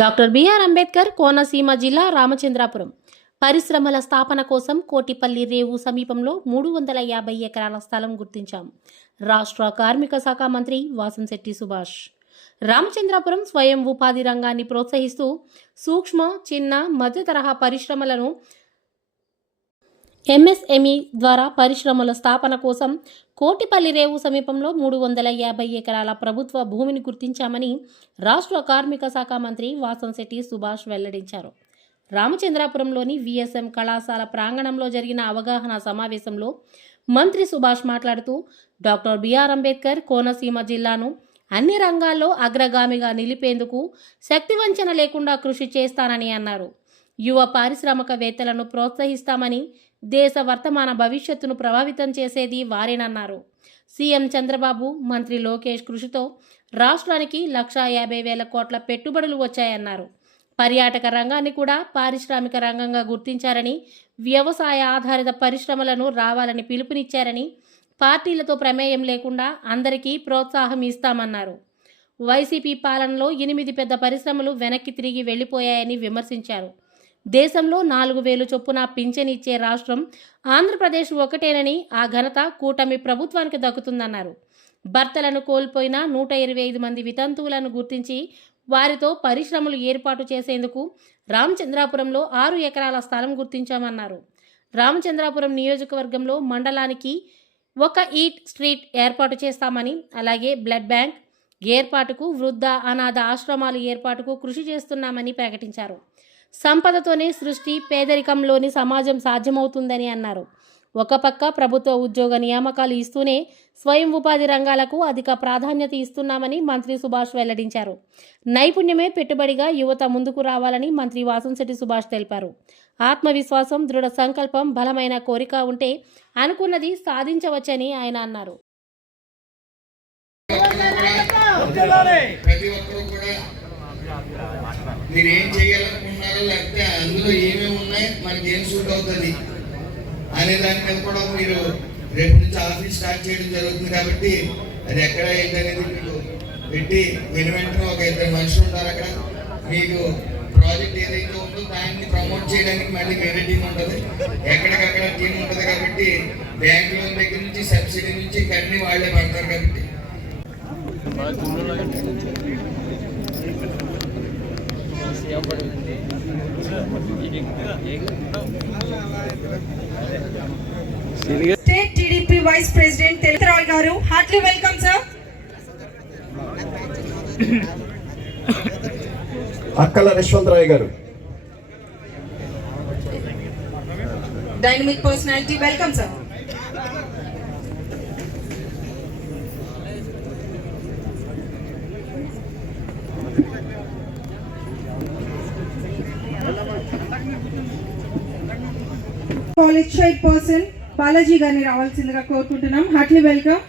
Doctor BR Ambedkar Konaseema జిల్లా రామచంద్రాపురం పరిశ్రమల స్థాపన కోసం కోటిపల్లి రేవు సమీపంలో 350 ఎకరాల స్థలం గుర్తించాం. రాష్ట్ర కార్మిక శాఖ మంత్రి వాసంశెట్టి సుభాష్. రామచంద్రాపురం స్వయం ఉపాధి రంగాన్ని ప్రోత్సహిస్తూ సూక్ష్మ, చిన్న, మధ్య తరహా పరిశ్రమలను ఎంఎస్ఎంఈ ద్వారా పరిశ్రమల స్థాపన కోసం కోటిపల్లి రేవు సమీపంలో 350 ఎకరాల ప్రభుత్వ భూమిని గుర్తించామని రాష్ట్ర కార్మిక శాఖ మంత్రి వాసంశెట్టి సుభాష్ వెల్లడించారు. రామచంద్రాపురంలోని విఎస్ఎం కళాశాల ప్రాంగణంలో జరిగిన అవగాహన సమావేశంలో మంత్రి సుభాష్ మాట్లాడుతూ, డాక్టర్ బిఆర్ అంబేద్కర్ కోనసీమ జిల్లాను అన్ని రంగాల్లో అగ్రగామిగా నిలిపేందుకు శక్తివంచన లేకుండా కృషి చేస్తానని అన్నారు. యువ పారిశ్రామికవేత్తలను ప్రోత్సహిస్తామని, దేశ వర్తమాన భవిష్యత్తును ప్రభావితం చేసేది వారేనన్నారు. సీఎం చంద్రబాబు, మంత్రి లోకేష్ కృషితో రాష్ట్రానికి 1,50,000 కోట్ల పెట్టుబడులు వచ్చాయన్నారు. పర్యాటక రంగాన్ని కూడా పారిశ్రామిక రంగంగా గుర్తించారని, వ్యవసాయ ఆధారిత పరిశ్రమలను రావాలని పిలుపునిచ్చారని, పార్టీలతో ప్రమేయం లేకుండా అందరికీ ప్రోత్సాహం ఇస్తామన్నారు. వైసీపీ పాలనలో 8 పెద్ద పరిశ్రమలు వెనక్కి తిరిగి వెళ్లిపోయాయని విమర్శించారు. దేశంలో 4,000 చొప్పున పింఛన్ ఇచ్చే రాష్ట్రం ఆంధ్రప్రదేశ్ ఒకటేనని, ఆ ఘనత కూటమి ప్రభుత్వానికి దక్కుతుందన్నారు. భర్తలను కోల్పోయిన 125 మంది వితంతువులను గుర్తించి వారితో పరిశ్రమలు ఏర్పాటు చేసేందుకు రామచంద్రాపురంలో 6 ఎకరాల స్థలం గుర్తించామన్నారు. రామచంద్రాపురం నియోజకవర్గంలో మండలానికి ఒక ఈట్ స్ట్రీట్ ఏర్పాటు చేస్తామని, అలాగే బ్లడ్ బ్యాంక్ ఏర్పాటుకు, వృద్ధ అనాథ ఆశ్రమాలు ఏర్పాటుకు కృషి చేస్తున్నామని ప్రకటించారు. సంపదతోనే సృష్టి, పేదరికంలోని సమాజం సాధ్యమవుతుందని అన్నారు. ఒక పక్క ప్రభుత్వ ఉద్యోగ నియామకాలు ఇస్తూనే స్వయం ఉపాధి రంగాలకు అధిక ప్రాధాన్యత ఇస్తున్నామని మంత్రి సుభాష్ వెల్లడించారు. నైపుణ్యమే పెట్టుబడిగా యువత ముందుకు రావాలని మంత్రి వాసంశెట్టి సుభాష్ తెలిపారు. ఆత్మవిశ్వాసం, దృఢ సంకల్పం, బలమైన కోరిక ఉంటే అనుకున్నది సాధించవచ్చని ఆయన అన్నారు. మీరు ఏం చేయాలనుకుంటున్నారో, లేకపోతే అందులో ఏమేమి ఉన్నాయి, మనకి ఏం సూట్ అవుతుంది అనే దాని మీద కూడా మీరు రేపు నుంచి ఆఫీస్ స్టార్ట్ చేయడం జరుగుతుంది. కాబట్టి అది ఎక్కడ ఏంటనేది మీకు పెట్టి వెంటనే ఒక 2 మనుషులు ఉంటారు అక్కడ. మీకు ప్రాజెక్ట్ ఏదైతే ఉందో దాన్ని ప్రమోట్ చేయడానికి మళ్ళీ వేరే టీం ఉంటుంది, ఎక్కడికక్కడ టీం ఉంటుంది. కాబట్టి బ్యాంక్ లోన్ దగ్గర నుంచి, సబ్సిడీ నుంచి అన్ని వాళ్ళే పడతారు. కాబట్టి State TDP Vice President Telitharaul garu, heartily welcome sir. అక్కల యశ్వంతరాయ్ గారు, Dynamic personality, welcome sir. College child person Balaji గారిని రావాల్సిందిగా కోరుకుంటున్నాం. Heartly welcome.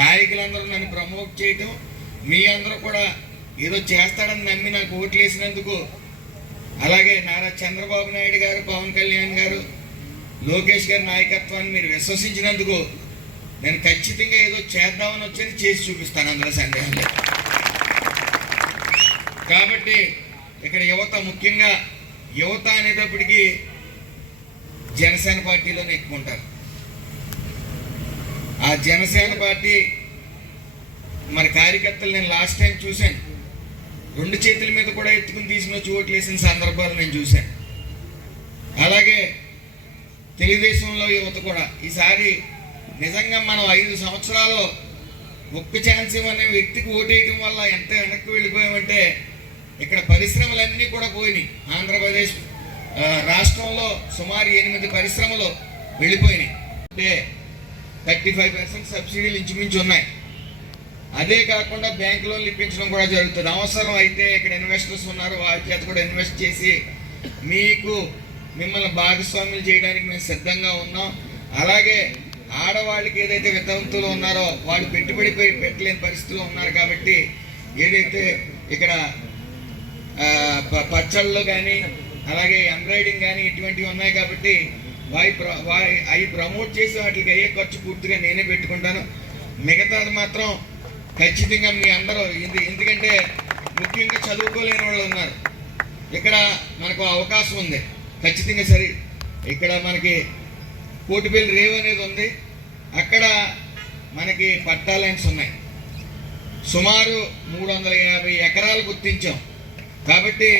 నాయకులందరూ నన్ను ప్రమోట్ చేయడం, మీ అందరూ కూడా ఏదో చేస్తాడని నమ్మి నాకు ఓట్లు వేసినందుకు, అలాగే నారా చంద్రబాబు నాయుడు గారు, పవన్ కళ్యాణ్ గారు, లోకేష్ గారి నాయకత్వాన్ని మీరు విశ్వసించినందుకు నేను ఖచ్చితంగా ఏదో చేద్దామని వచ్చేది చేసి చూపిస్తాను, అందులో సందేహం లేదు. కాబట్టి ఇక్కడ యువత, ముఖ్యంగా యువత అనేటప్పటికీ జనసేన పార్టీలోనే ఎక్కువ ఉంటారు. ఆ జనసేన పార్టీ మరి కార్యకర్తలు నేను లాస్ట్ టైం చూశాను, 2 చేతుల మీద కూడా ఎత్తుకుని తీసుకుని వచ్చి ఓట్లు వేసిన సందర్భాలు నేను చూశాను. అలాగే తెలుగుదేశంలో యువత కూడా ఈసారి నిజంగా మనం 5 సంవత్సరాల్లో ఒక్క ఛాన్స్ ఇవ్వనే వ్యక్తికి ఓటేయడం వల్ల ఎంత వెనక్కి వెళ్ళిపోయామంటే ఇక్కడ పరిశ్రమలన్నీ కూడా పోయినాయి. ఆంధ్రప్రదేశ్ రాష్ట్రంలో సుమారు 8 పరిశ్రమలు వెళ్ళిపోయినాయి. అంటే 35% సబ్సిడీలు ఇంచుమించు ఉన్నాయి. అదే కాకుండా బ్యాంక్ లోన్లు ఇప్పించడం కూడా జరుగుతుంది. అవసరం అయితే ఇక్కడ ఇన్వెస్టర్స్ ఉన్నారు, వారి చేత కూడా ఇన్వెస్ట్ చేసి మిమ్మల్ని భాగస్వాములు చేయడానికి మేము సిద్ధంగా ఉన్నాం. అలాగే ఆడవాళ్ళకి ఏదైతే వితంతువులు ఉన్నారో వాళ్ళు పెట్టుబడి పెట్టలేని పరిస్థితుల్లో ఉన్నారు కాబట్టి ఏదైతే ఇక్కడ పచ్చళ్ళు కానీ అలాగే ఎంబ్రాయిడింగ్ కానీ ఇటువంటివి ఉన్నాయి కాబట్టి అవి ప్రమోట్ చేసి వాటికి అయ్యే ఖర్చు పూర్తిగా నేనే పెట్టుకుంటాను. మిగతాది మాత్రం ఖచ్చితంగా మీ అందరూ ఎందుకంటే ముఖ్యంగా చదువుకోలేని వాళ్ళు ఉన్నారు. ఇక్కడ మనకు అవకాశం ఉంది ఖచ్చితంగా. సరే, ఇక్కడ మనకి కోటిపల్లి రేవ్ అనేది ఉంది, అక్కడ మనకి పట్టా ల్యాండ్స్ ఉన్నాయి. సుమారు 350 ఎకరాలు గుర్తించాం కాబట్టి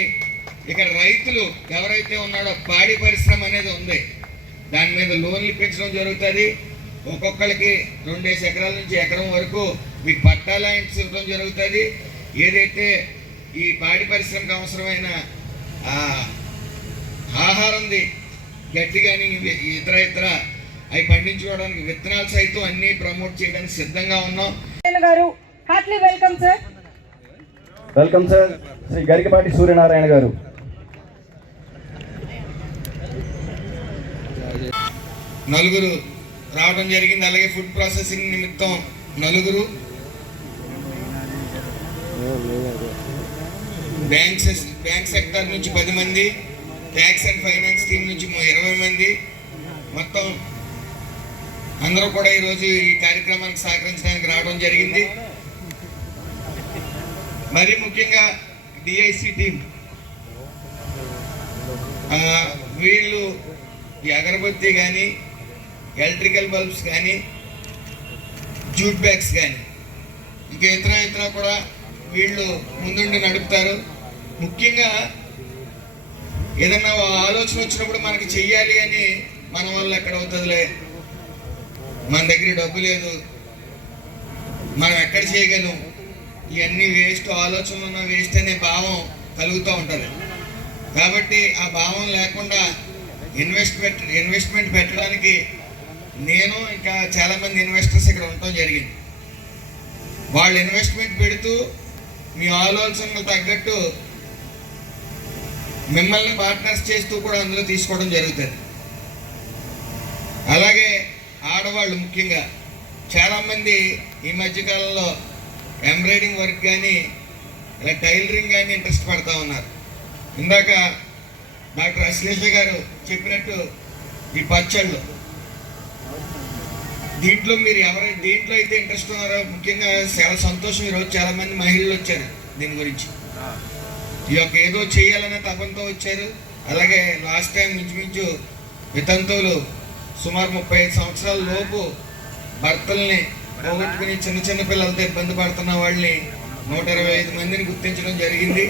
ఇక్కడ రైతులు ఎవరైతే ఉన్నాడో పాడి పరిశ్రమ అనేది ఉంది, దాని మీద లోన్లు ఇప్పించడం జరుగుతుంది. ఒక్కొక్కరికి 2 ఎకరాల నుంచి ఎకరం వరకు మీకు పట్టా ల్యాండ్స్ ఇవ్వడం జరుగుతుంది. ఏదైతే ఈ పాడి పరిశ్రమకు అవసరమైన ఆహారంది గడ్డి కానీ ఇతర అవి పండించుకోవడానికి విత్తనాలు సైతం అన్ని ప్రమోట్ చేయడానికి సిద్ధంగా ఉన్నాం. గారు heartly welcome sir. Welcome sir. Shri Garikapati Suryanarayana గారు. నలుగురు రావడం జరిగింది. అలాగే ఫుడ్ ప్రాసెసింగ్ నిమిత్తం 4, బ్యాంక్ సెక్టర్ నుంచి 10 మంది, ట్యాక్స్ అండ్ ఫైనాన్స్ టీం నుంచి 20 మంది, మొత్తం అందరూ కూడా ఈరోజు ఈ కార్యక్రమానికి సహకరించడానికి రావడం జరిగింది. మరి ముఖ్యంగా డిఐసి టీం వీళ్ళు ఈ అగరబత్తి కానీ ఎలక్ట్రికల్ బల్బ్స్ కానీ జూట్ బ్యాగ్స్ కానీ ఇంకా ఇతర కూడా వీళ్ళు ముందుండి నడుపుతారు. ముఖ్యంగా ఏదన్నా ఆలోచన వచ్చినప్పుడు మనకి చెయ్యాలి అని మన వల్ల ఎక్కడ అవుతుందిలే, మన దగ్గర డబ్బు లేదు, మనం ఎక్కడ చేయగలం, ఇవన్నీ వేస్ట్, ఆలోచనలు ఉన్న వేస్ట్ అనే భావం కలుగుతూ ఉంటుంది. కాబట్టి ఆ భావం లేకుండా ఇన్వెస్ట్మెంట్ పెట్టడానికి నేను ఇంకా చాలామంది ఇన్వెస్టర్స్ ఇక్కడ ఉండటం జరిగింది. వాళ్ళు ఇన్వెస్ట్మెంట్ పెడుతూ మీ ఆలోచనకు తగ్గట్టు మిమ్మల్ని పార్ట్నర్స్ చేస్తూ కూడా అందులో తీసుకోవడం జరుగుతుంది. అలాగే ఆడవాళ్ళు ముఖ్యంగా చాలామంది ఈ మధ్యకాలంలో ఎంబ్రాయిడింగ్ వర్క్ కానీ ఇలా టైలరింగ్ కానీ ఇంట్రెస్ట్ పడుతూ ఉన్నారు. ఇందాక డాక్టర్ అశ్లేష గారు చెప్పినట్టు ఈ పచ్చళ్ళు, దీంట్లో మీరు దేంట్లో అయితే ఇంట్రెస్ట్ ఉన్నారో ముఖ్యంగా చాలా సంతోషం. ఈరోజు చాలామంది మహిళలు వచ్చారు దీని గురించి, ఈ యొక్క ఏదో చేయాలనే తపంతో వచ్చారు. అలాగే లాస్ట్ టైం ఇంచుమించు వితంతువులు సుమారు 35 సంవత్సరాల లోపు భర్తల్ని పోగొట్టుకుని చిన్న పిల్లలతో ఇబ్బంది పడుతున్న వాళ్ళని 125 మందిని గుర్తించడం జరిగింది.